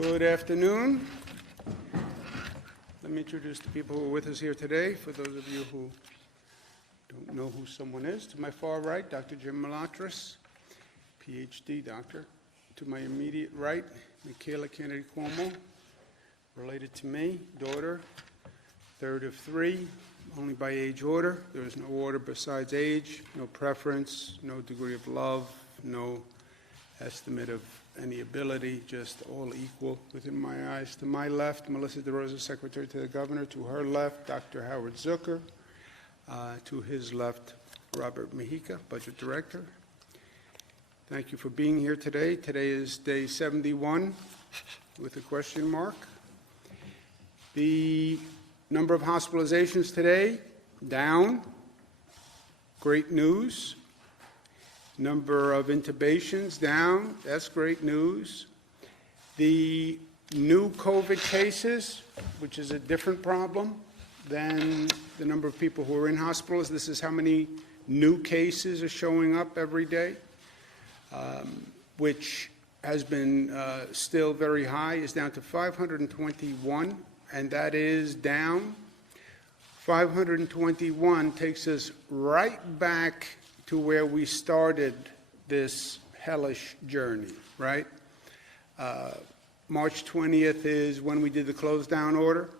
Good afternoon. Let me introduce the people who are with us here today. For those of you who don't know who someone is, to my far right, Dr. Jim Malatras, PhD doctor. To my immediate right, Michaela Kennedy Cuomo, related to me, daughter, third of three, only by age order. There is no order besides age, no preference, no degree of love, no estimate of any ability, just all equal within my eyes. To my left, Melissa DeRosa, Secretary to the Governor. To her left, Dr. Howard Zucker. To his left, Robert Mejica, Budget Director. Thank you for being here today. Today is day 71 with a question mark. The number of hospitalizations today, down. Great news. Number of intubations down. That's great news. The new COVID cases, which is a different problem than the number of people who are in hospitals. This is how many new cases are showing up every day, which has been still very high, is down to 521, and that is down. 521 takes us right back to where we started this hellish journey, right? March 20th is when we did the close down order,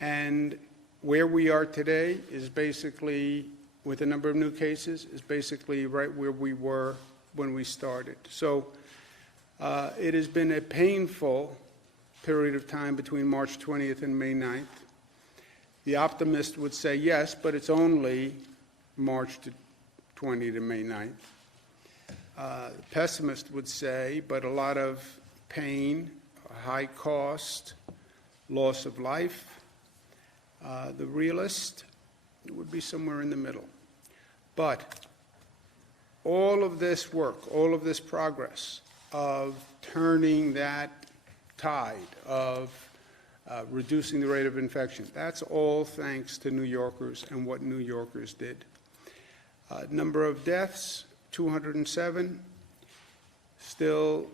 and where we are today is basically, with the number of new cases, is basically right where we were when we started. So it has been a painful period of time between March 20th and May 9th. The optimist would say yes, but it's only March 20 to May 9th. The pessimist would say, but a lot of pain, high cost, loss of life. The realist would be somewhere in the middle. But all of this work, all of this progress of turning that tide, of reducing the rate of infection, that's all thanks to New Yorkers and what New Yorkers did. Number of deaths, 207, still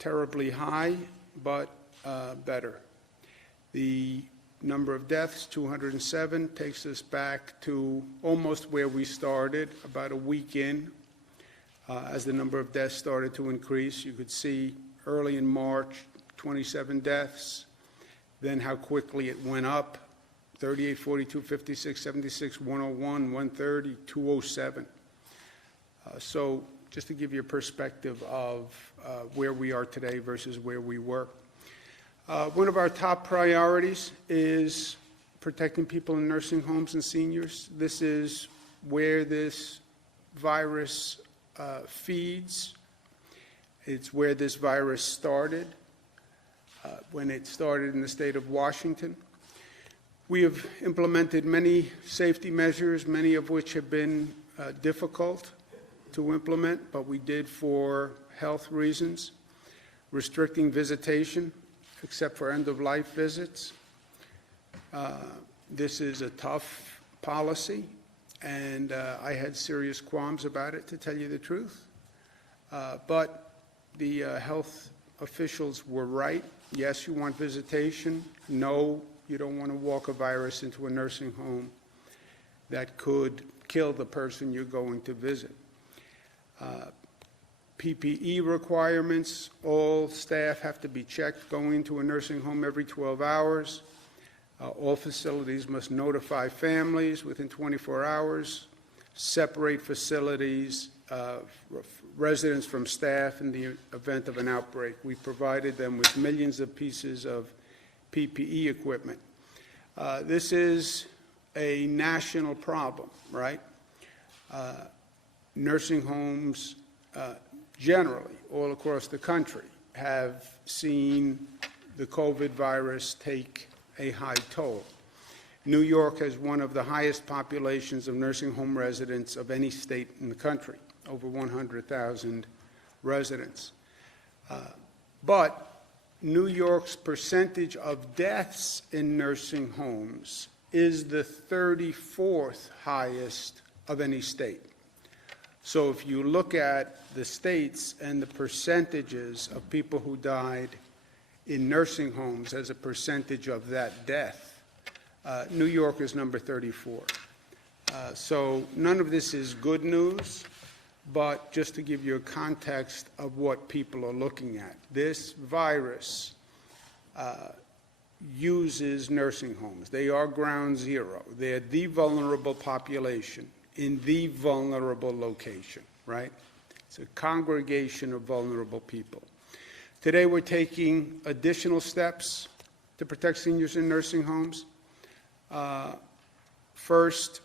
terribly high, but better. The number of deaths, 207, takes us back to almost where we started, about a week in. As the number of deaths started to increase, you could see early in March, 27 deaths, then how quickly it went up. 38, 42, 56, 76, 101, 130, 207. So just to give you a perspective of where we are today versus where we were. One of our top priorities is protecting people in nursing homes and seniors. This is where this virus feeds. It's where this virus started, when it started in the state of Washington. We have implemented many safety measures, many of which have been difficult to implement, but we did for health reasons, restricting visitation, except for end-of-life visits. This is a tough policy, and I had serious qualms about it, to tell you the truth. But the health officials were right. Yes, you want visitation. No, you don't want to walk a virus into a nursing home that could kill the person you're going to visit. PPE requirements, all staff have to be checked going into a nursing home every 12 hours. All facilities must notify families within 24 hours, separate facilities, residents from staff in the event of an outbreak. We provided them with millions of pieces of PPE equipment. This is a national problem, right? Nursing homes generally all across the country have seen the COVID virus take a high toll. New York has one of the highest populations of nursing home residents of any state in the country, over 100,000 residents. But New York's percentage of deaths in nursing homes is the 34th highest of any state. So if you look at the states and the percentages of people who died in nursing homes as a percentage of that death, New York is number 34. So none of this is good news, but just to give you a context of what people are looking at. This virus uses nursing homes. They are ground zero. They're the vulnerable population in the vulnerable location, right? It's a congregation of vulnerable people. Today we're taking additional steps to protect seniors in nursing homes. First,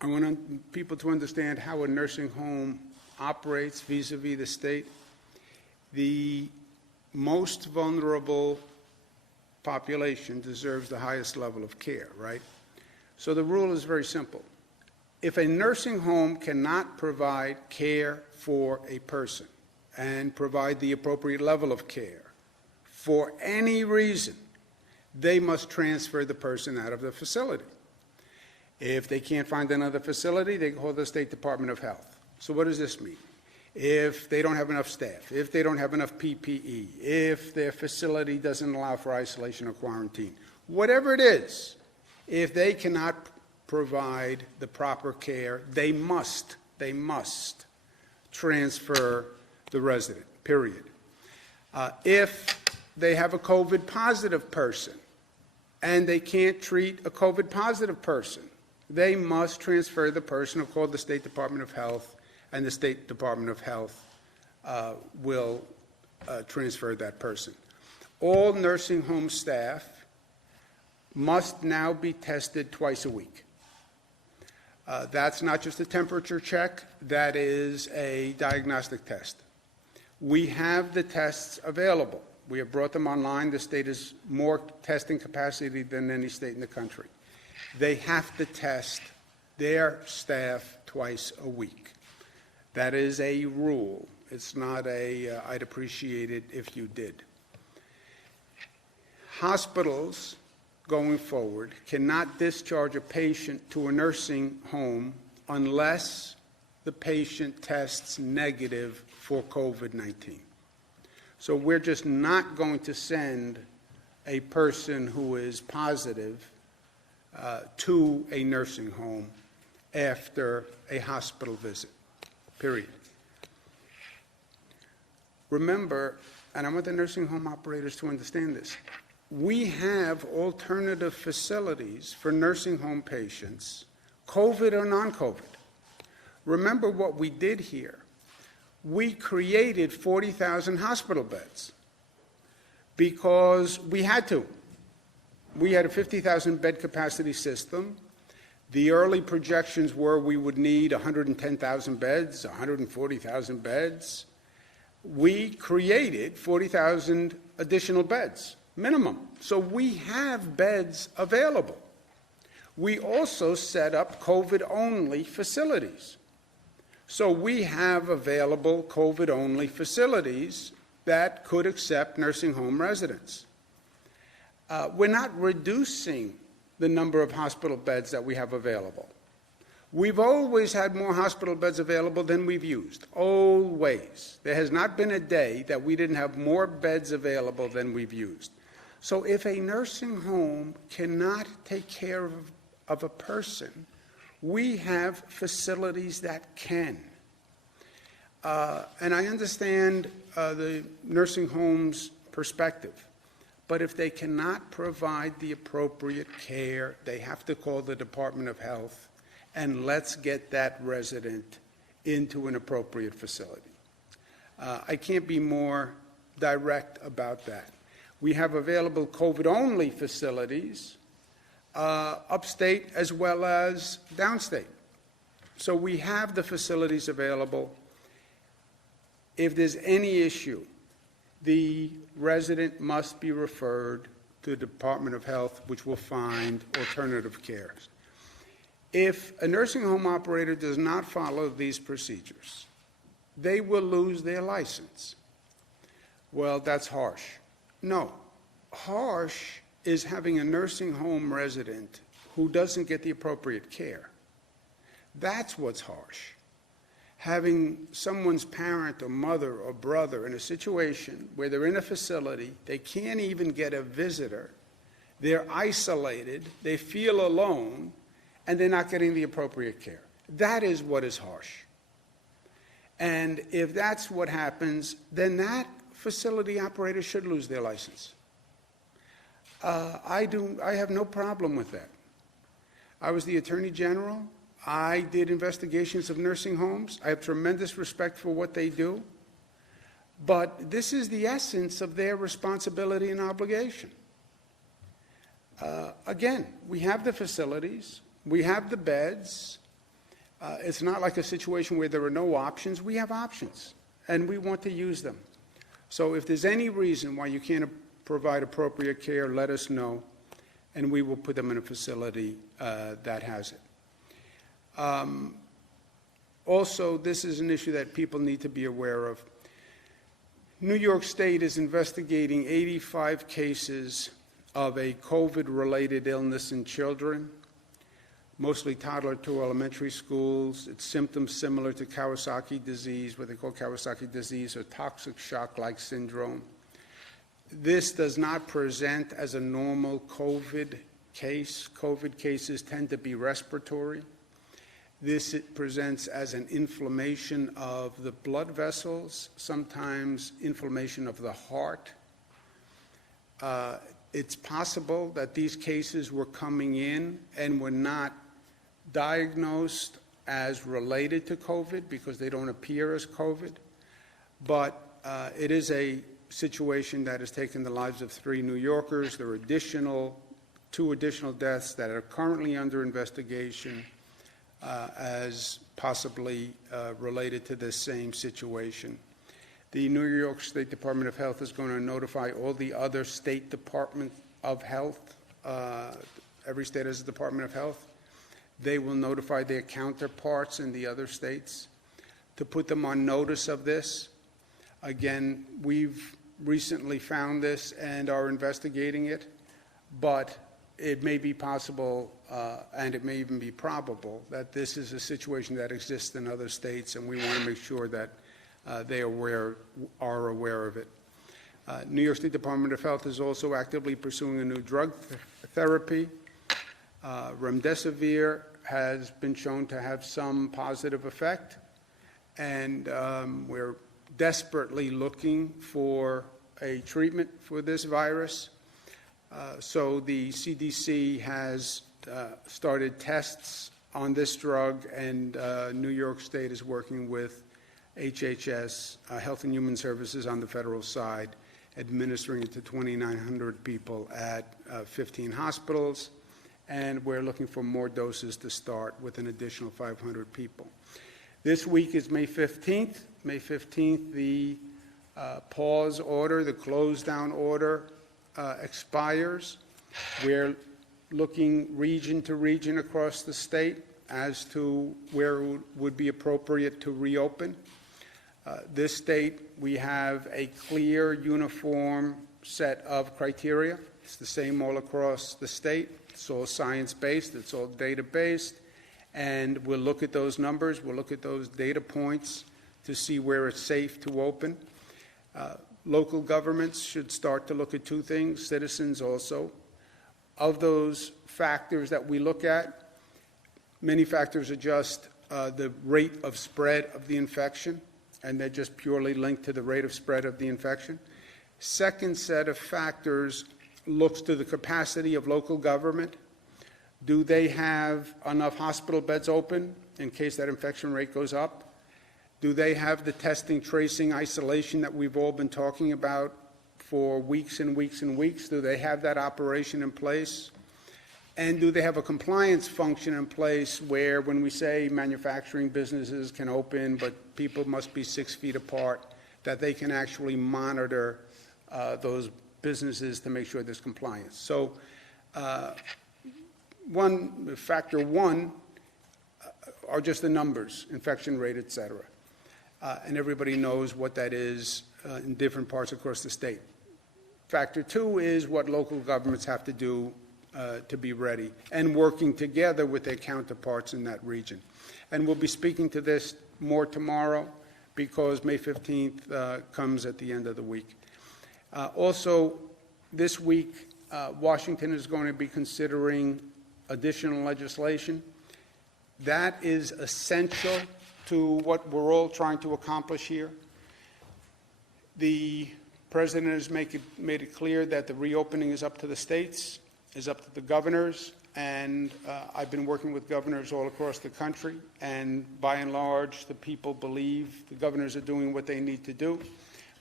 I want people to understand how a nursing home operates vis-a-vis the state. The most vulnerable population deserves the highest level of care, right? So the rule is very simple. If a nursing home cannot provide care for a person and provide the appropriate level of care for any reason, they must transfer the person out of the facility. If they can't find another facility, they call the State Department of Health. So what does this mean? If they don't have enough staff, if they don't have enough PPE, if their facility doesn't allow for isolation or quarantine, whatever it is, if they cannot provide the proper care, they must transfer the resident, period. If they have a COVID-positive person and they can't treat a COVID-positive person, they must transfer the person or call the State Department of Health, and the State Department of Health will transfer that person. All nursing home staff must now be tested twice a week. That's not just a temperature check, that is a diagnostic test. We have the tests available. We have brought them online. The state has more testing capacity than any state in the country. They have to test their staff twice a week. That is a rule. It's not a, I'd appreciate it if you did. Hospitals, going forward, cannot discharge a patient to a nursing home unless the patient tests negative for COVID-19. So we're just not going to send a person who is positive to a nursing home after a hospital visit, period. Remember, and I want the nursing home operators to understand this, we have alternative facilities for nursing home patients, COVID or non-COVID. Remember what we did here. We created 40,000 hospital beds because we had to. We had a 50,000 bed capacity system. The early projections were we would need 110,000 beds, 140,000 beds. We created 40,000 additional beds, minimum. So we have beds available. We also set up COVID-only facilities. So we have available COVID-only facilities that could accept nursing home residents. We're not reducing the number of hospital beds that we have available. We've always had more hospital beds available than we've used, always. There has not been a day that we didn't have more beds available than we've used. So if a nursing home cannot take care of a person, we have facilities that can. And I understand the nursing home's perspective. But if they cannot provide the appropriate care, they have to call the Department of Health, and let's get that resident into an appropriate facility. I can't be more direct about that. We have available COVID-only facilities upstate as well as downstate. So we have the facilities available. If there's any issue, the resident must be referred to the Department of Health, which will find alternative care. If a nursing home operator does not follow these procedures, they will lose their license. Well, that's harsh. No. Harsh is having a nursing home resident who doesn't get the appropriate care. That's what's harsh. having someone's parent or mother or brother in a situation where they're in a facility, they can't even get a visitor, they're isolated, they feel alone, and they're not getting the appropriate care. That is what is harsh. And if that's what happens, then that facility operator should lose their license. I have no problem with that. I was the Attorney General. I did investigations of nursing homes. I have tremendous respect for what they do. But this is the essence of their responsibility and obligation. Again, we have the facilities. We have the beds. It's not like a situation where there are no options. We have options, and we want to use them. So if there's any reason why you can't provide appropriate care, let us know, and we will put them in a facility that has it. Also, this is an issue that people need to be aware of. New York State is investigating 85 cases of a COVID-related illness in children, mostly toddler to elementary schools. It's symptoms similar to Kawasaki disease, what they call Kawasaki disease, or toxic shock-like syndrome. This does not present as a normal COVID case. COVID cases tend to be respiratory. This presents as an inflammation of the blood vessels, sometimes inflammation of the heart. It's possible that these cases were coming in and were not diagnosed as related to COVID because they don't appear as COVID. But it is a situation that has taken the lives of 3 New Yorkers. There are 2 additional deaths that are currently under investigation as possibly related to this same situation. The New York State Department of Health is going to notify all the other state departments of health. Every state has a Department of Health. They will notify their counterparts in the other states to put them on notice of this. Again, we've recently found this and are investigating it, but it may be possible, and it may even be probable, that this is a situation that exists in other states, and we want to make sure that they are aware of it. New York State Department of Health is also actively pursuing a new drug therapy. Remdesivir has been shown to have some positive effect, and we're desperately looking for a treatment for this virus. So the CDC has started tests on this drug, and New York State is working with HHS, Health and Human Services on the federal side, administering it to 2,900 people at 15 hospitals, and we're looking for more doses to start with an additional 500 people. This week is May 15th. May 15th, the pause order, the close-down order expires. We're looking region to region across the state as to where it would be appropriate to reopen. This state, we have a clear, uniform set of criteria. It's the same all across the state. It's all science-based. It's all data-based. And we'll look at those numbers. We'll look at those data points to see where it's safe to open. Local governments should start to look at 2 things, citizens also. Of those factors that we look at, many factors are just the rate of spread of the infection, and they're just purely linked to the rate of spread of the infection. Second set of factors looks to the capacity of local government. Do they have enough hospital beds open in case that infection rate goes up? Do they have the testing, tracing, isolation that we've all been talking about for weeks and weeks and weeks? Do they have that operation in place? And do they have a compliance function in place where when we say manufacturing businesses can open but people must be 6 feet apart, that they can actually monitor those businesses to make sure there's compliance? So factor one are just the numbers, infection rate, et cetera. And everybody knows what that is in different parts across the state. Factor 2 is what local governments have to do to be ready and working together with their counterparts in that region. And we'll be speaking to this more tomorrow because May 15th comes at the end of the week. Also, this week, Washington is going to be considering additional legislation. That is essential to what we're all trying to accomplish here. The president has made it clear that the reopening is up to the states, is up to the governors, and I've been working with governors all across the country, and by and large, the people believe the governors are doing what they need to do.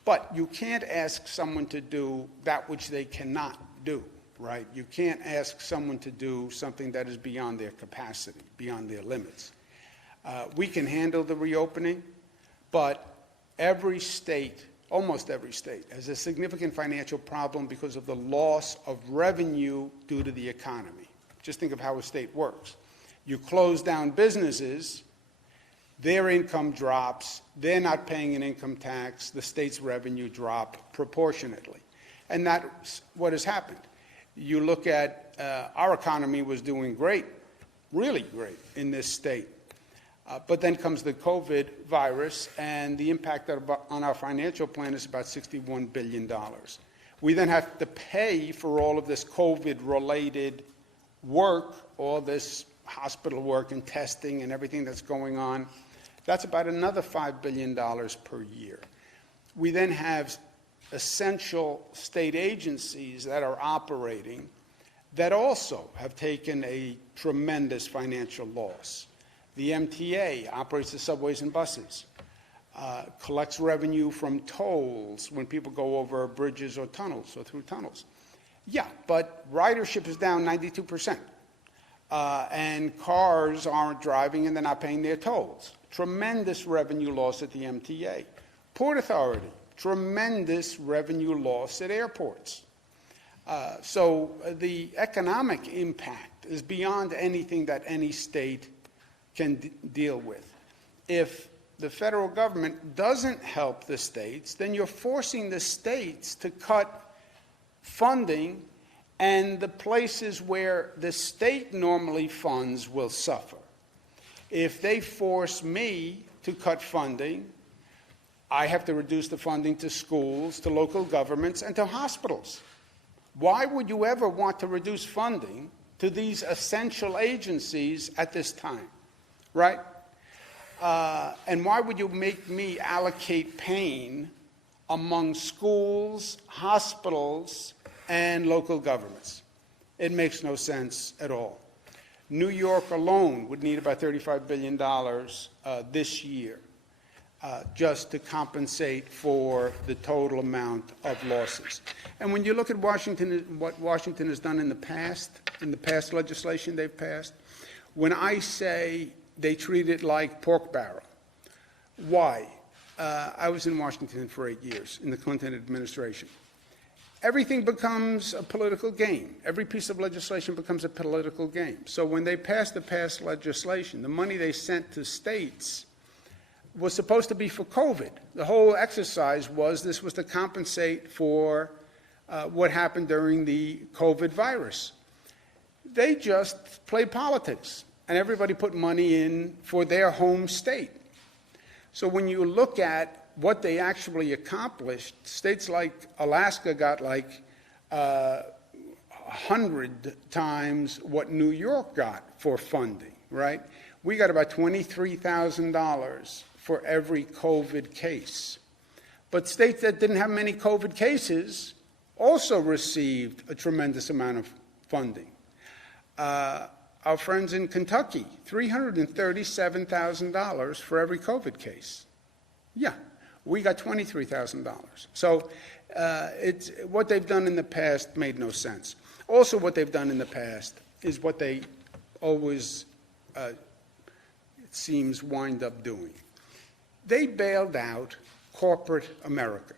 But you can't ask someone to do that which they cannot do, right? You can't ask someone to do something that is beyond their capacity, beyond their limits. We can handle the reopening, but every state, almost every state, has a significant financial problem because of the loss of revenue due to the economy. Just think of how a state works. You close down businesses, their income drops, they're not paying an income tax, the state's revenue drop proportionately. And that's what has happened. You look at our economy was doing great, really great in this state. But then comes the COVID virus, and the impact on our financial plan is about $61 billion. We then have to pay for all of this COVID-related work, all this hospital work and testing and everything that's going on. That's about another $5 billion per year. We then have essential state agencies that are operating that also have taken a tremendous financial loss. The MTA operates the subways and buses, collects revenue from tolls when people go over bridges or tunnels or through tunnels. Yeah, but ridership is down 92%, and cars aren't driving and they're not paying their tolls. Tremendous revenue loss at the MTA. Port Authority, tremendous revenue loss at airports. So the economic impact is beyond anything that any state can deal with. If the federal government doesn't help the states, then you're forcing the states to cut funding, and the places where the state normally funds will suffer. If they force me to cut funding, I have to reduce the funding to schools, to local governments, and to hospitals. Why would you ever want to reduce funding to these essential agencies at this time, right? And why would you make me allocate pain among schools, hospitals, and local governments? It makes no sense at all. New York alone would need about $35 billion this year just to compensate for the total amount of losses. And when you look at Washington, what Washington has done in the past legislation they've passed, when I say they treat it like pork barrel, why? I was in Washington for 8 years in the Clinton administration. Everything becomes a political game. Every piece of legislation becomes a political game. So when they passed the past legislation, the money they sent to states was supposed to be for COVID. The whole exercise was this was to compensate for what happened during the COVID virus. They just played politics, and everybody put money in for their home state. So when you look at what they actually accomplished, states like Alaska got like 100 times what New York got for funding, right? We got about $23,000 for every COVID case. But states that didn't have many COVID cases also received a tremendous amount of funding. Our friends in Kentucky, $337,000 for every COVID case. Yeah. We got $23,000. So it's what they've done in the past made no sense. Also, what they've done in the past is what they always, it seems, wind up doing. They bailed out corporate America.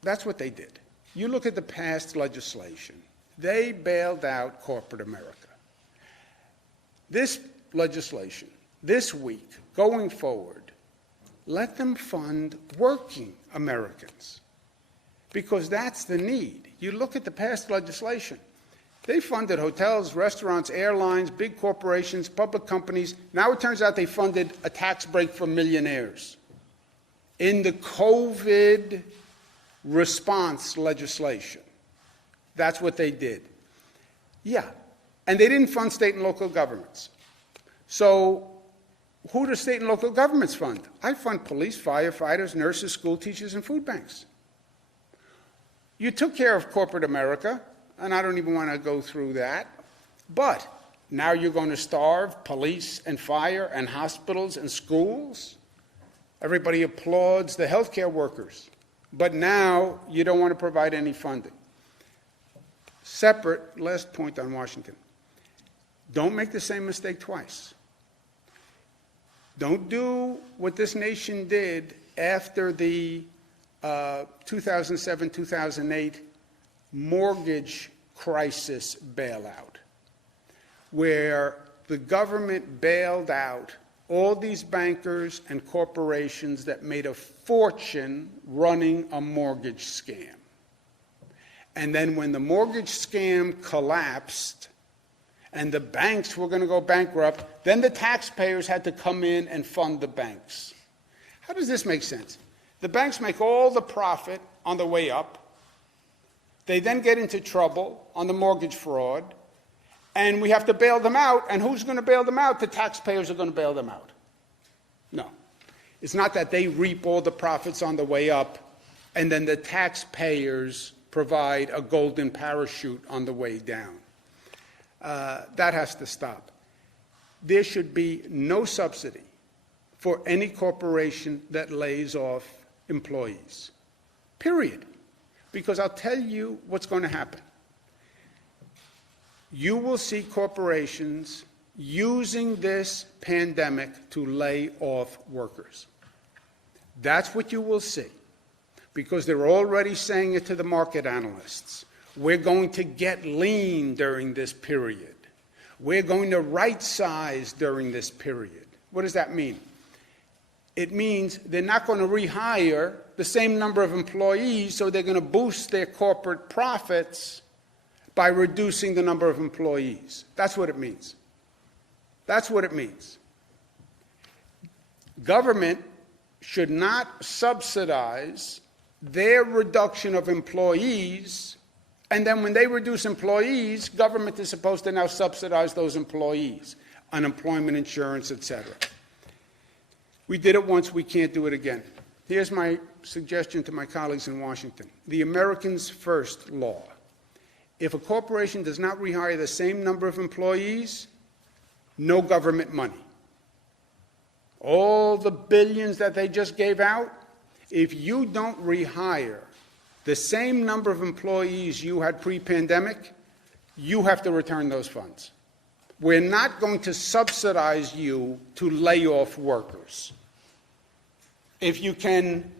That's what they did. You look at the past legislation. They bailed out corporate America. This legislation, this week, going forward, let them fund working Americans, because that's the need. You look at the past legislation. They funded hotels, restaurants, airlines, big corporations, public companies. Now it turns out they funded a tax break for millionaires in the COVID response legislation. That's what they did. Yeah, and they didn't fund state and local governments. So who do state and local governments fund? I fund police, firefighters, nurses, school teachers, and food banks. You took care of corporate America, and I don't even want to go through that, but now you're going to starve police and fire and hospitals and schools? Everybody applauds the healthcare workers, but now you don't want to provide any funding. Separate, last point on Washington. Don't make the same mistake twice. Don't do what this nation did after the 2007-2008 mortgage crisis bailout, where the government bailed out all these bankers and corporations that made a fortune running a mortgage scam. And then when the mortgage scam collapsed and the banks were going to go bankrupt, then the taxpayers had to come in and fund the banks. How does this make sense? The banks make all the profit on the way up. They then get into trouble on the mortgage fraud, and we have to bail them out. And who's going to bail them out? The taxpayers are going to bail them out. No. It's not that they reap all the profits on the way up, and then the taxpayers provide a golden parachute on the way down. That has to stop. There should be no subsidy for any corporation that lays off employees, period. Because I'll tell you what's going to happen. You will see corporations using this pandemic to lay off workers. That's what you will see, because they're already saying it to the market analysts. We're going to get lean during this period. We're going to right-size during this period. What does that mean? It means they're not going to rehire the same number of employees, so they're going to boost their corporate profits by reducing the number of employees. That's what it means. That's what it means. Government should not subsidize their reduction of employees, and then when they reduce employees, government is supposed to now subsidize those employees, unemployment insurance, etc. We did it once, we can't do it again. Here's my suggestion to my colleagues in Washington. The Americans First law. If a corporation does not rehire the same number of employees, no government money. All the billions that they just gave out, if you don't rehire the same number of employees you had pre-pandemic, you have to return those funds. We're not going to subsidize you to lay off workers. If you can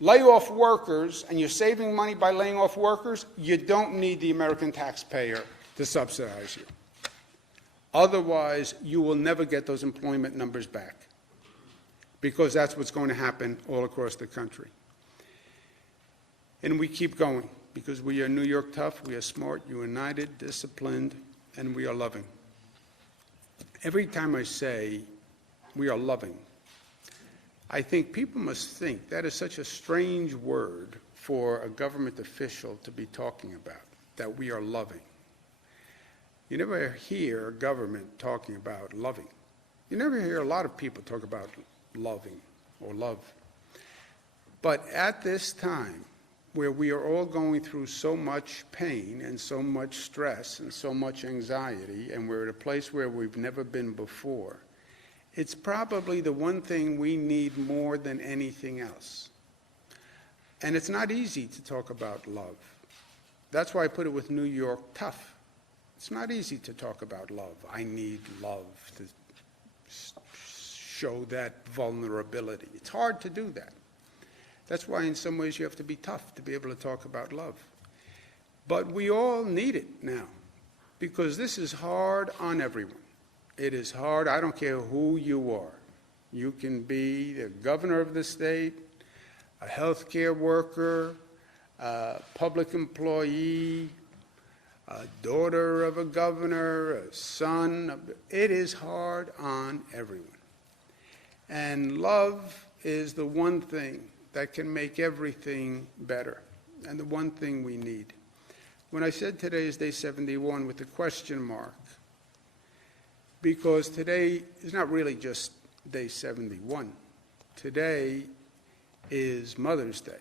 lay off workers and you're saving money by laying off workers, you don't need the American taxpayer to subsidize you. Otherwise, you will never get those employment numbers back, because that's what's going to happen all across the country. And we keep going, because we are New York tough, we are smart, united, disciplined, and we are loving. Every time I say we are loving, I think people must think that is such a strange word for a government official to be talking about, that we are loving. You never hear government talking about loving. You never hear a lot of people talk about loving or love. But at this time, where we are all going through so much pain and so much stress and so much anxiety, and we're at a place where we've never been before, it's probably the one thing we need more than anything else. And it's not easy to talk about love. That's why I put it with New York tough. It's not easy to talk about love. I need love to show that vulnerability. It's hard to do that. That's why in some ways you have to be tough to be able to talk about love. But we all need it now, because this is hard on everyone. It is hard. I don't care who you are. You can be the governor of the state, a healthcare worker, a public employee, a daughter of a governor, a son. It is hard on everyone. And love is the one thing that can make everything better, and the one thing we need. When I said today is day 71 with the question mark, because today is not really just day 71. Today is Mother's Day,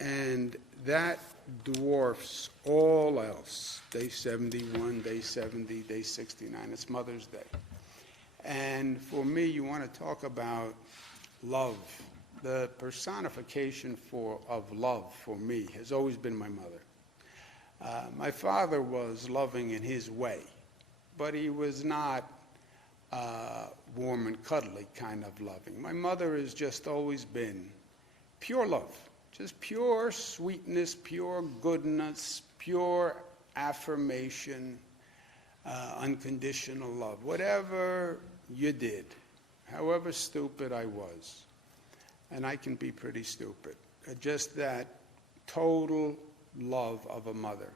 and that dwarfs all else. Day 71, day 70, day 69. It's Mother's Day. And for me, you want to talk about love. The personification of love for me has always been my mother. My father was loving in his way, but he was not warm and cuddly kind of loving. My mother has just always been pure love, just pure sweetness, pure goodness, pure affirmation, unconditional love. Whatever you did, however stupid I was, and I can be pretty stupid, just that total love of a mother.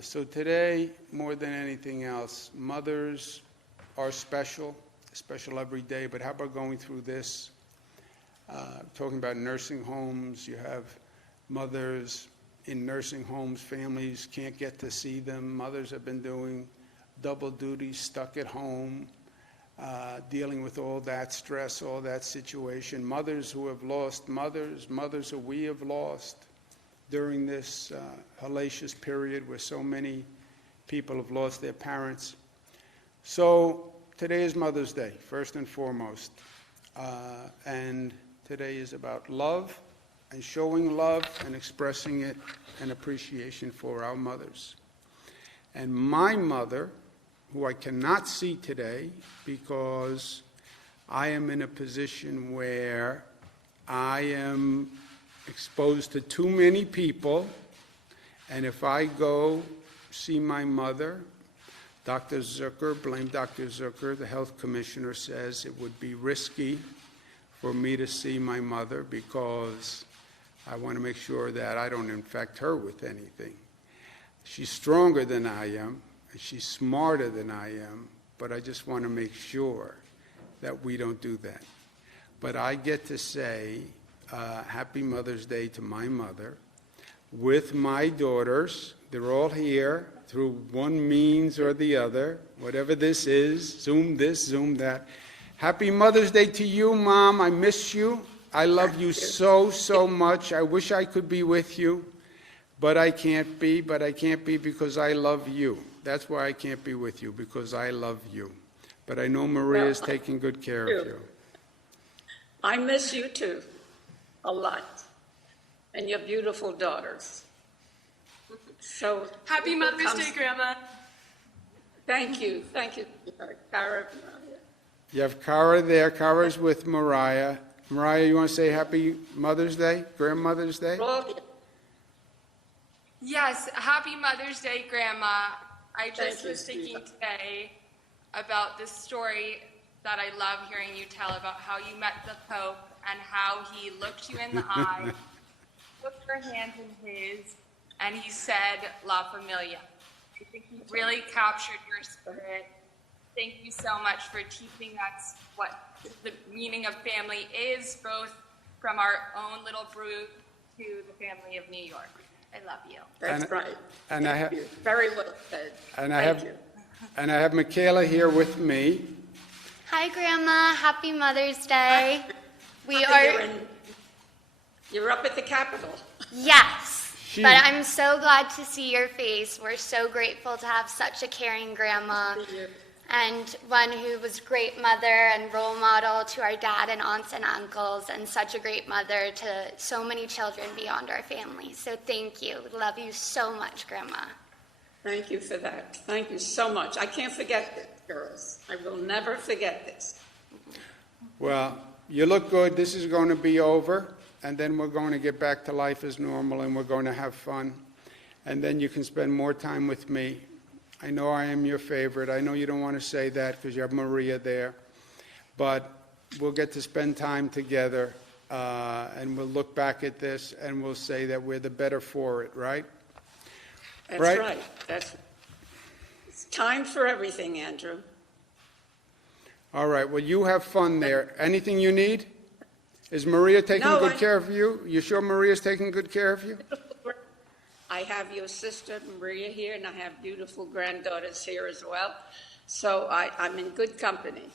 So today, more than anything else, mothers are special every day, but how about going through this? Talking about nursing homes, you have mothers in nursing homes, families can't get to see them. Mothers have been doing double duty, stuck at home, dealing with all that stress, all that situation. Mothers who have lost mothers who we have lost during this hellacious period where so many people have lost their parents. So today is Mother's Day, first and foremost. And today is about love and showing love and expressing it and appreciation for our mothers. And my mother, who I cannot see today because I am in a position where I am exposed to too many people, and if I go see my mother, Dr. Zucker, blame Dr. Zucker, the health commissioner, says it would be risky for me to see my mother because I want to make sure that I don't infect her with anything. She's stronger than I am, and she's smarter than I am, but I just want to make sure that we don't do that. But I get to say Happy Mother's Day to my mother with my daughters. They're all here through one means or the other, whatever this is, Zoom this, Zoom that. Happy Mother's Day to you, Mom. I miss you. I love you so, so much. I wish I could be with you, but I can't be. But I can't be because I love you. That's why I can't be with you, because I love you. But I know Maria's taking good care of you. I miss you too, a lot, and your beautiful daughters. So Happy Mother's Day, Grandma. Thank you, Cara. You have Cara there. Cara's with Mariah. Mariah, you want to say Happy Mother's Day, Grandmother's Day? Yes, Happy Mother's Day, Grandma. I just was thinking today about this story that I love hearing you tell about how you met the Pope and how he looked you in the eye, took your hand in his, and he said, La Familia. I think he really captured your spirit. Thank you so much for teaching us what the meaning of family is, both from our own little brood to the family of New York. I love you. That's right. And I have very well said. And I have Michaela here with me. Hi, Grandma. Happy Mother's Day. You're up at the Capitol. Yes. But I'm so glad to see your face. We're so grateful to have such a caring grandma and one who was a great mother and role model to our dad and aunts and uncles, and such a great mother to so many children beyond our family. So thank you. Love you so much, Grandma. Thank you for that. Thank you so much. I can't forget this, girls. I will never forget this. Well, you look good. This is going to be over, and then we're going to get back to life as normal, and we're going to have fun. And then you can spend more time with me. I know I am your favorite. I know you don't want to say that because you have Maria there. But we'll get to spend time together, and we'll look back at this, and we'll say that we're the better for it, right? That's Right? right. It's time for everything, Andrew. All right, well, you have fun there. Anything you need? Is Maria taking No, good care of you? You sure Maria's taking good care of you? I have your sister Maria here, and I have beautiful granddaughters here as well. So I'm in good company.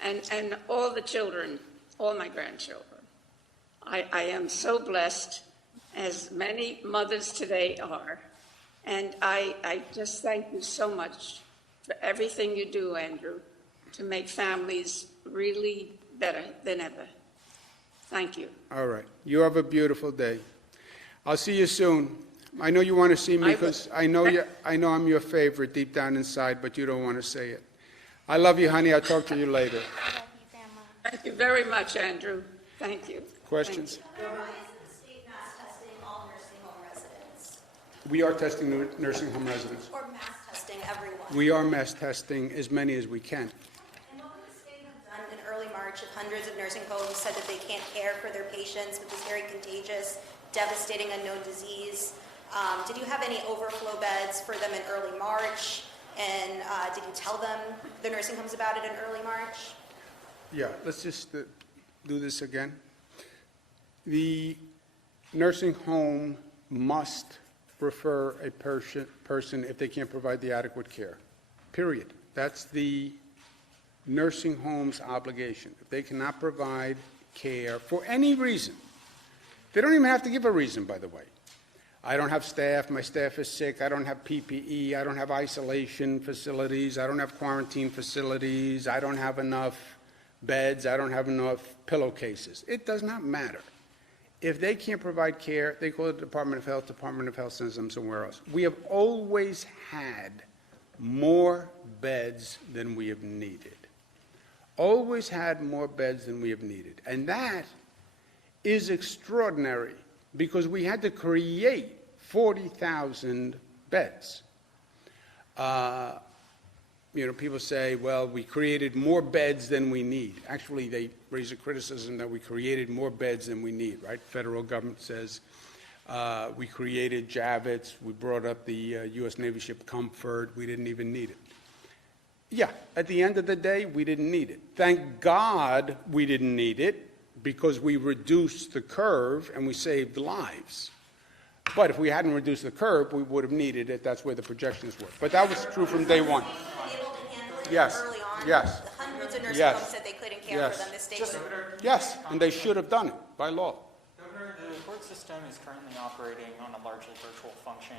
And all the children, all my grandchildren. I am so blessed, as many mothers today are. And I just thank you so much for everything you do, Andrew, to make families really better than ever. Thank you. All right, you have a beautiful day. I'll see you soon. I know you want to see me I will. because I know I'm your favorite deep down inside, but you don't want to say it. I love you, honey. I'll talk to you later. Love you, Grandma. Thank you very much, Andrew. Thank you. Questions? Thank Why isn't the state mass testing all nursing home residents? We are testing nursing home residents. Or mass testing everyone? We are mass testing as many as we can. And what would the state have done in early March if hundreds of nursing homes said that they can't care for their patients with this very contagious, devastating unknown disease? Did you have any overflow beds for them in early March? And did you tell them, the nursing homes, about it in early March? Yeah, let's just do this again. The nursing home must refer a person if they can't provide the adequate care, period. That's the nursing home's obligation. If they cannot provide care for any reason, they don't even have to give a reason, by the way. I don't have staff, my staff is sick, I don't have PPE, I don't have isolation facilities, I don't have quarantine facilities, I don't have enough beds, I don't have enough pillowcases. It does not matter. If they can't provide care, they call the Department of Health sends them somewhere else. We have always had more beds than we have needed. Always had more beds than we have needed. And that is extraordinary because we had to create 40,000 beds. People say, well, we created more beds than we need. Actually, they raise a criticism that we created more beds than we need, right? Federal government says we created Javits, we brought up the U.S. Navy ship Comfort, we didn't even need it. Yeah, at the end of the day, we didn't need it. Thank God we didn't need it because we reduced the curve and we saved lives. But if we hadn't reduced the curve, we would have needed it. That's where the projections were. But that was true from day one. Able to handle it Yes. early on? Yes. The hundreds of nursing Yes. homes said they couldn't care Yes. for them. The state would. Yes, and they should have done it by law. Governor, the court system is currently operating on a largely virtual function.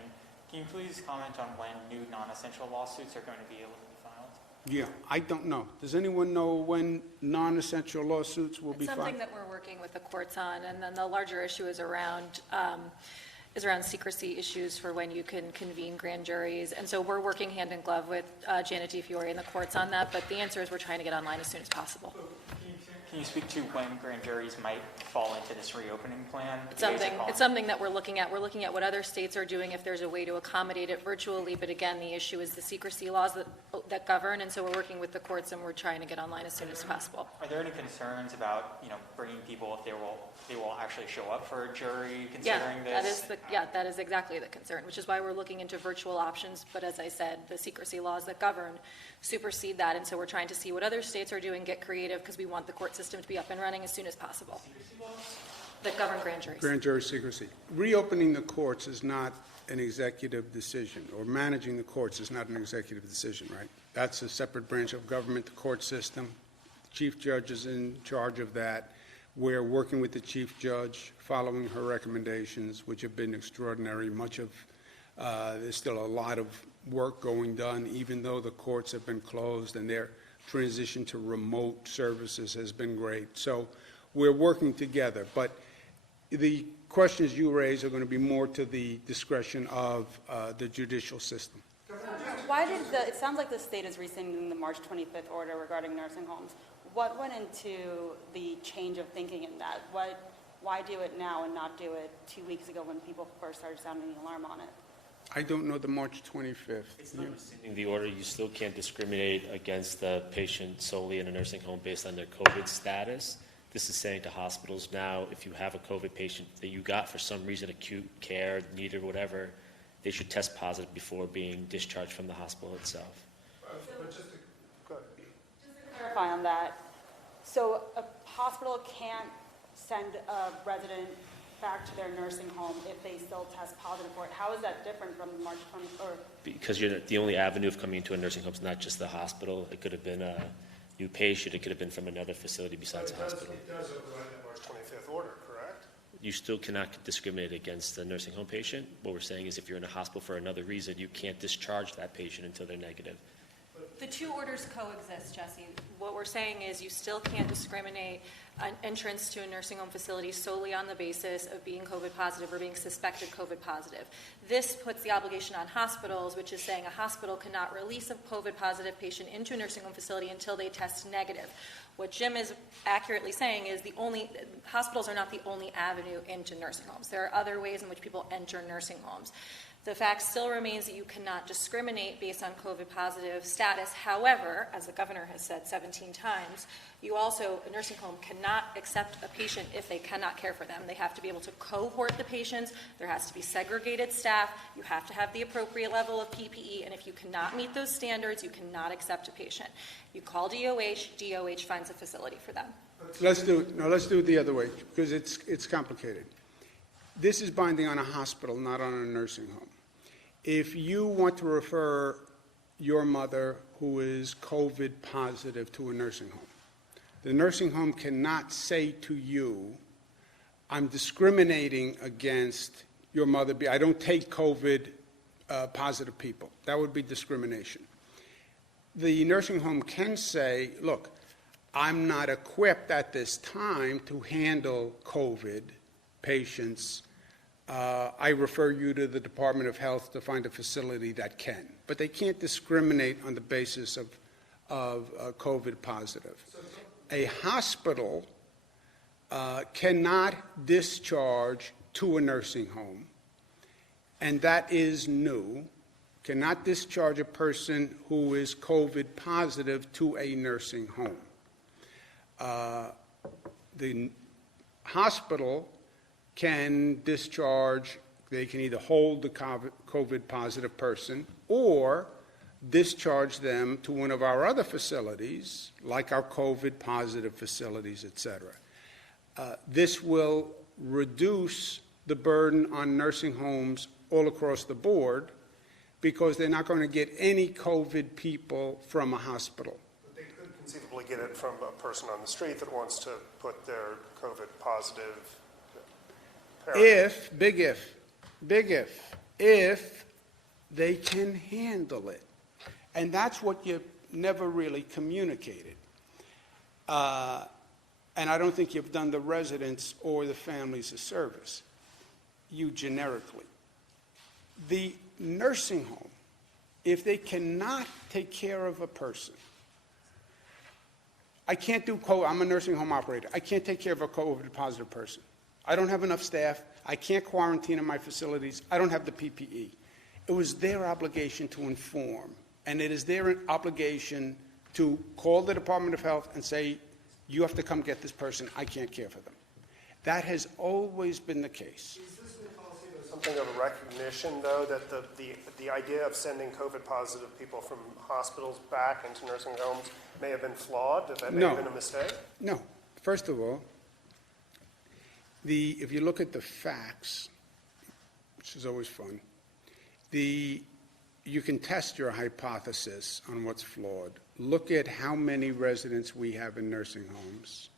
Can you please comment on when new non-essential lawsuits are going to be able to be filed? Yeah, I don't know. Does anyone know when non-essential lawsuits will be It's filed? something that we're working with the courts on, and then the larger issue is around secrecy issues for when you can convene grand juries. And so we're working hand in glove with Janet DiFiore and the courts on that, but the answer is we're trying to get online as soon as possible. Can you speak to when grand juries might fall into this reopening plan? It's something that we're looking at. We're looking at what other states are doing if there's a way to accommodate it virtually, but again, the issue is the secrecy laws that govern, and so we're working with the courts and we're trying to get online as soon as possible. Are there any concerns about, bringing people if they will actually show up for a jury considering this? That is exactly the concern, which is why we're looking into virtual options, but as I said, the secrecy laws that govern supersede that, and so we're trying to see what other states are doing, get creative, because we want the court system to be up and running as soon as possible. That govern grand juries. Grand jury secrecy. Reopening the courts is not an executive decision, or managing the courts is not an executive decision, right? That's a separate branch of government, the court system. The chief judge is in charge of that. We're working with the chief judge, following her recommendations, which have been extraordinary. There's still a lot of work going done, even though the courts have been closed, and their transition to remote services has been great. So we're working together, but the questions you raise are going to be more to the discretion of the judicial system. Why did it sounds like the state is rescinding the March 25th order regarding nursing homes. What went into the change of thinking in that? Why do it now and not do it 2 weeks ago when people first started sounding the alarm on it? I don't know the March 25th. It's not rescinding the order. You still can't discriminate against the patient solely in a nursing home based on their COVID status. This is saying to hospitals now, if you have a COVID patient that you got for some reason acute care, need or whatever, they should test positive before being discharged from the hospital itself. But just to, go ahead. Just to clarify on that, so a hospital can't send a resident back to their nursing home if they still test positive for it. How is that different from March 20, or? Because the only avenue of coming into a nursing home is not just the hospital. It could have been a new patient. It could have been from another facility besides a hospital. It does override that March 25th order, correct? You still cannot discriminate against a nursing home patient. What we're saying is if you're in a hospital for another reason, you can't discharge that patient until they're negative. The two orders coexist, Jesse. What we're saying is you still can't discriminate an entrance to a nursing home facility solely on the basis of being COVID positive or being suspected COVID positive. This puts the obligation on hospitals, which is saying a hospital cannot release a COVID positive patient into a nursing home facility until they test negative. What Jim is accurately saying is hospitals are not the only avenue into nursing homes. There are other ways in which people enter nursing homes. The fact still remains that you cannot discriminate based on COVID positive status. However, as the governor has said 17 times, a nursing home cannot accept a patient if they cannot care for them. They have to be able to cohort the patients. There has to be segregated staff. You have to have the appropriate level of PPE. And if you cannot meet those standards, you cannot accept a patient. You call DOH, DOH finds a facility for them. Let's do it the other way, because it's complicated. This is binding on a hospital, not on a nursing home. If you want to refer your mother who is COVID positive to a nursing home, the nursing home cannot say to you, I'm discriminating against your mother. I don't take COVID positive people. That would be discrimination. The nursing home can say, look, I'm not equipped at this time to handle COVID patients. I refer you to the Department of Health to find a facility that can. But they can't discriminate on the basis of COVID positive. A hospital cannot discharge to a nursing home, and that is new, cannot discharge a person who is COVID positive to a nursing home. The hospital can discharge, they can either hold the COVID positive person or discharge them to one of our other facilities, like our COVID positive facilities, et cetera. This will reduce the burden on nursing homes all across the board because they're not going to get any COVID people from a hospital. But they could conceivably get it from a person on the street that wants to put their COVID positive parent. If they can handle it. And that's what you never really communicated. And I don't think you've done the residents or the families a service. You generically. The nursing home, if they cannot take care of a person, I'm a nursing home operator. I can't take care of a COVID positive person. I don't have enough staff. I can't quarantine in my facilities. I don't have the PPE. It was their obligation to inform, and it is their obligation to call the Department of Health and say, you have to come get this person. I can't care for them. That has always been the case. Is this new policy something of a recognition, though, that the idea of sending COVID positive people from hospitals back into nursing homes may have been flawed, that may have been a mistake? No. First of all, if you look at the facts, which is always fun, you can test your hypothesis on what's flawed. Look at how many residents we have in nursing homes.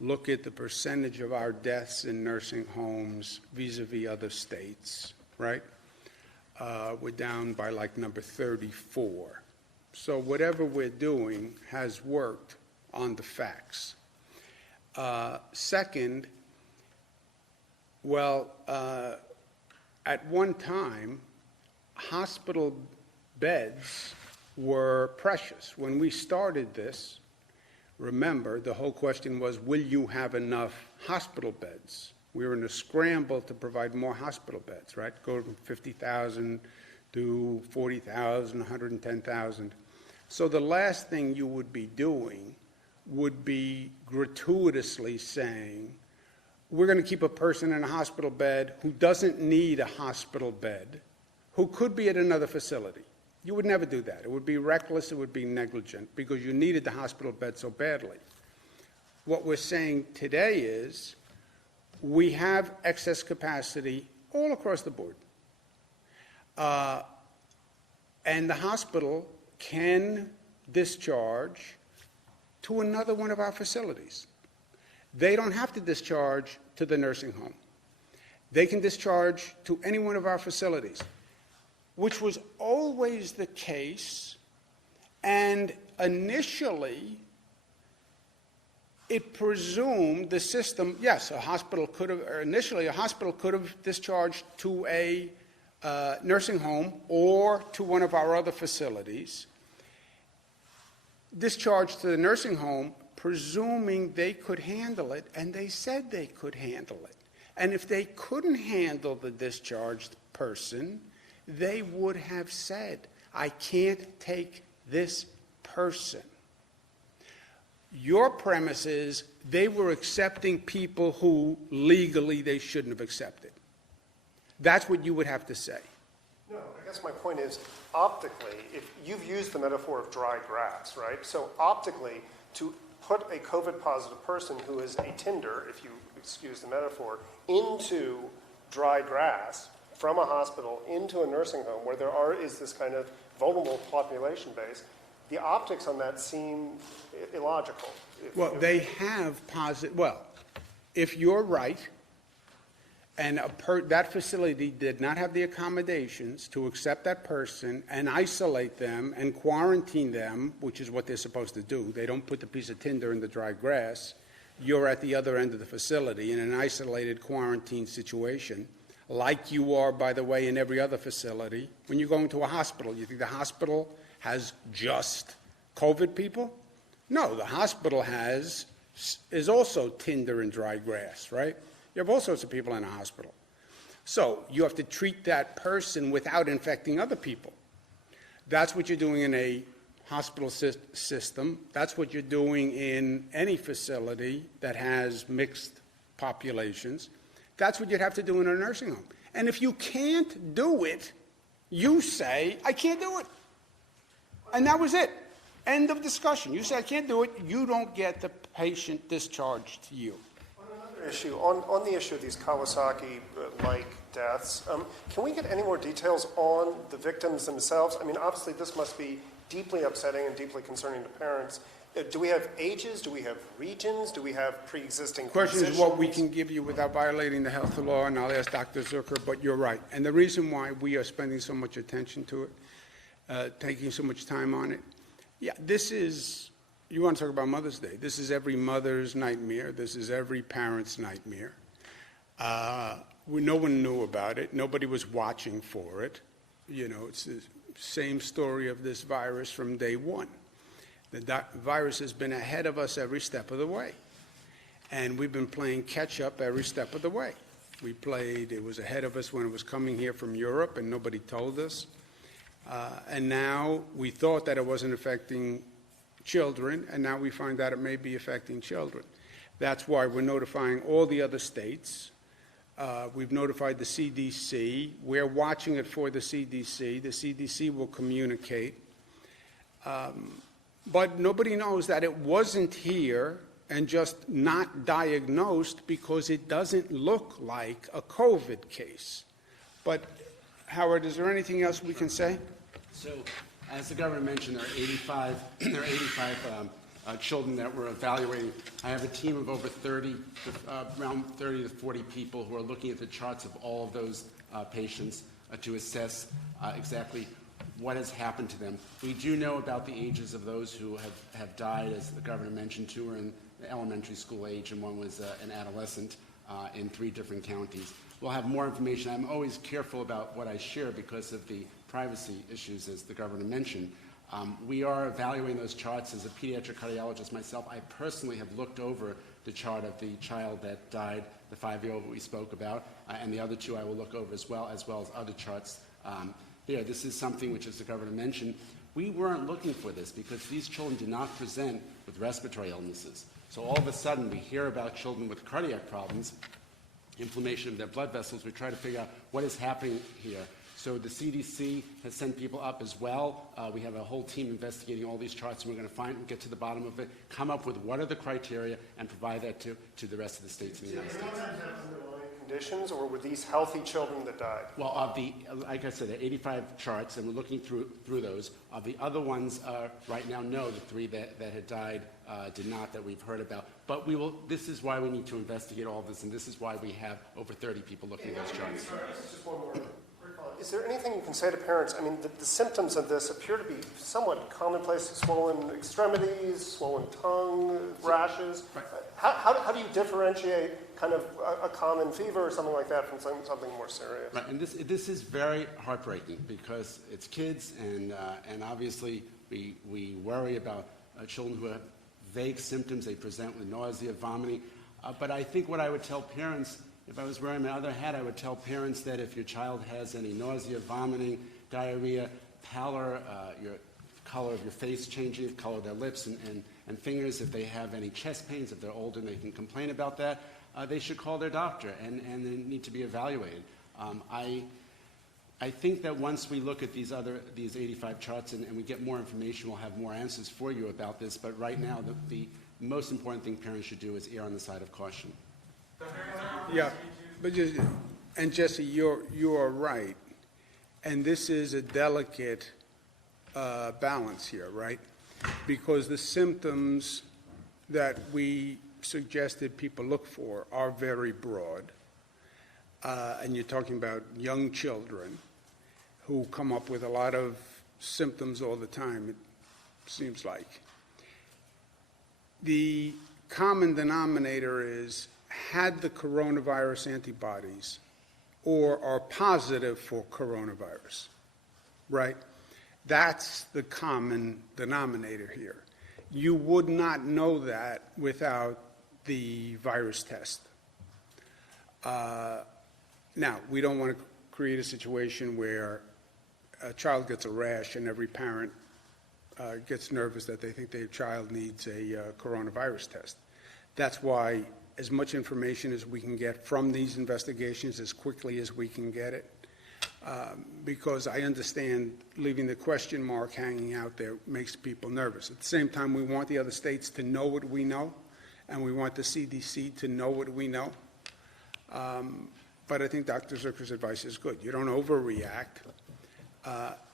Look at the percentage of our deaths in nursing homes vis-a-vis other states, right? We're down by like number 34. So whatever we're doing has worked on the facts. Second, at one time, hospital beds were precious. When we started this, remember, the whole question was, will you have enough hospital beds? We were in a scramble to provide more hospital beds, right? Go from 50,000 to 40,000, 110,000. So the last thing you would be doing would be gratuitously saying, we're going to keep a person in a hospital bed who doesn't need a hospital bed, who could be at another facility. You would never do that. It would be reckless, it would be negligent, because you needed the hospital bed so badly. What we're saying today is we have excess capacity all across the board. And the hospital can discharge to another one of our facilities. They don't have to discharge to the nursing home. They can discharge to any one of our facilities, which was always the case. And initially, it presumed the system, yes, a hospital could have, or initially a hospital could have discharged to a nursing home or to one of our other facilities, discharged to the nursing home, presuming they could handle it, and they said they could handle it. And if they couldn't handle the discharged person, they would have said, I can't take this person. Your premise is they were accepting people who legally they shouldn't have accepted. That's what you would have to say. No, I guess my point is, optically, if you've used the metaphor of dry grass, right? So optically, to put a COVID-positive person who is a tinder, if you excuse the metaphor, into dry grass from a hospital into a nursing home where is this kind of vulnerable population base, the optics on that seem illogical. Well, they have positive, well, if you're right, and that facility did not have the accommodations to accept that person and isolate them and quarantine them, which is what they're supposed to do. They don't put the piece of tinder in the dry grass. You're at the other end of the facility in an isolated quarantine situation, like you are, by the way, in every other facility. When you're going to a hospital, you think the hospital has just COVID people? No, the hospital is also tinder and dry grass, right? You have all sorts of people in a hospital. So you have to treat that person without infecting other people. That's what you're doing in a hospital system. That's what you're doing in any facility that has mixed populations. That's what you'd have to do in a nursing home. And if you can't do it, you say, I can't do it. And that was it. End of discussion. You say, I can't do it. You don't get the patient discharged to you. Issue on the issue of these Kawasaki-like deaths, can we get any more details on the victims themselves? I mean, obviously, this must be deeply upsetting and deeply concerning to parents. Do we have ages? Do we have regions? Do we have pre-existing The question is what we can give you without violating the health law, and I'll ask Dr. Zucker, but you're right. And the reason why we are spending so much attention to it, taking so much time on it, yeah, this is... You want to talk about Mother's Day. This is every mother's nightmare. This is every parent's nightmare. No one knew about it. Nobody was watching for it. You know, it's the same story of this virus from day one. The virus has been ahead of us every step of the way. And we've been playing catch up every step of the way. It was ahead of us when it was coming here from Europe and nobody told us. And now we thought that it wasn't affecting children, and now we find out it may be affecting children. That's why we're notifying all the other states. We've notified the CDC. We're watching it for the CDC. The CDC will communicate. But nobody knows that it wasn't here and just not diagnosed because it doesn't look like a COVID case. But, Howard, is there anything else we can say? So, as the governor mentioned, there are 85 children that we're evaluating. I have a team of over 30, around 30 to 40 people who are looking at the charts of all of those patients to assess exactly what has happened to them. We do know about the ages of those who have died, as the governor mentioned. 2 are in the elementary school age, and 1 was an adolescent in 3 different counties. We'll have more information. I'm always careful about what I share because of the privacy issues, as the governor mentioned. We are evaluating those charts. As a pediatric cardiologist myself, I personally have looked over the chart of the child that died, the 5-year-old we spoke about, and the other 2 I will look over as well as other charts there. This is something which, as the governor mentioned, we weren't looking for this because these children did not present with respiratory illnesses. So all of a sudden we hear about children with cardiac problems, inflammation of their blood vessels. We try to figure out what is happening here. So the CDC has sent people up as well. We have a whole team investigating all these charts, and we're going to get to the bottom of it, come up with what are the criteria, and provide that to the rest of the states in the United States. Conditions, or were these healthy children that died? Well, of the, like I said, there are 85 charts, and we're looking through those. Of the other ones, right now, no, the 3 that had died did not, that we've heard about. But we will. This is why we need to investigate all this, and this is why we have over 30 people looking at those charts. Just one more. Is there anything you can say to parents? I mean, the symptoms of this appear to be somewhat commonplace: swollen extremities, swollen tongue, rashes. Right. How do you differentiate kind of a common fever or something like that from something more serious? Right, and this is very heartbreaking because it's kids, and obviously we worry about children who have vague symptoms. They present with nausea, vomiting. But I think what I would tell parents, if I was wearing my other hat, I would tell parents that if your child has any nausea, vomiting, diarrhea, pallor, your color of your face changing, the color of their lips and fingers, if they have any chest pains, if they're older and they can complain about that, they should call their doctor and they need to be evaluated. I think that once we look at these 85 charts and we get more information, we'll have more answers for you about this. But right now, the most important thing parents should do is err on the side of caution. Yeah, but Jesse, you are right, and this is a delicate balance here, right? Because the symptoms that we suggested people look for are very broad, and you're talking about young children who come up with a lot of symptoms all the time, it seems like. The common denominator is had the coronavirus antibodies or are positive for coronavirus, right? That's the common denominator here. You would not know that without the virus test. Now, we don't want to create a situation where a child gets a rash and every parent gets nervous that they think their child needs a coronavirus test. That's why as much information as we can get from these investigations as quickly as we can get it, because I understand leaving the question mark hanging out there makes people nervous. At the same time, we want the other states to know what we know, and we want the CDC to know what we know. But I think Dr. Zucker's advice is good. You don't overreact.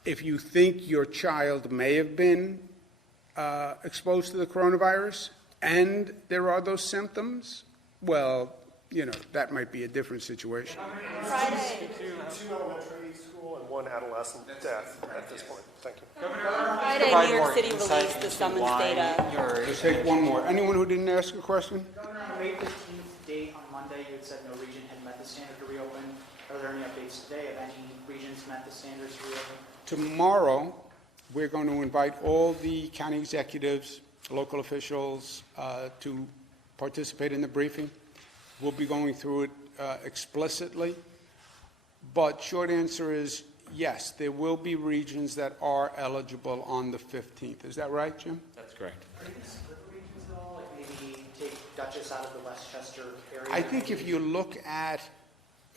If you think your child may have been exposed to the coronavirus and there are those symptoms, well, that might be a different situation. Friday. 2 elementary school and 1 adolescent death at this point. Thank you. Friday, New York City released the summons data. Just take one more. Anyone who didn't ask a question? Governor, on May 15th date on Monday, you had said no region had met the standard to reopen. Are there any updates today of any regions met the standards to reopen? Tomorrow, we're going to invite all the county executives, local officials to participate in the briefing. We'll be going through it explicitly. But short answer is yes, there will be regions that are eligible on the 15th. Is that right, Jim? That's correct. Are you going to split the regions at all? Like maybe take Dutchess out of the Westchester area? I think if you look at,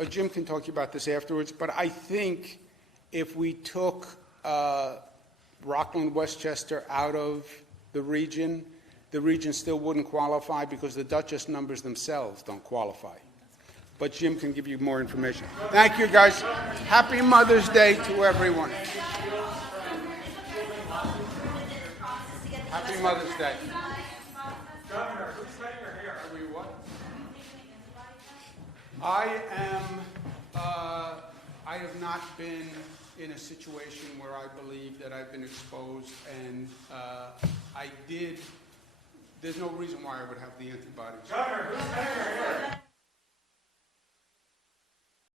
Jim can talk to you about this afterwards, but I think if we took Rockland, Westchester out of the region still wouldn't qualify because the Dutchess numbers themselves don't qualify. But Jim can give you more information. Thank you, guys. Happy Mother's Day to everyone. Happy Mother's Day. Governor, who's cutting your hair? Are we what? I have not been in a situation where I believe that I've been exposed, and there's no reason why I would have the antibodies. Governor, who's cutting your hair?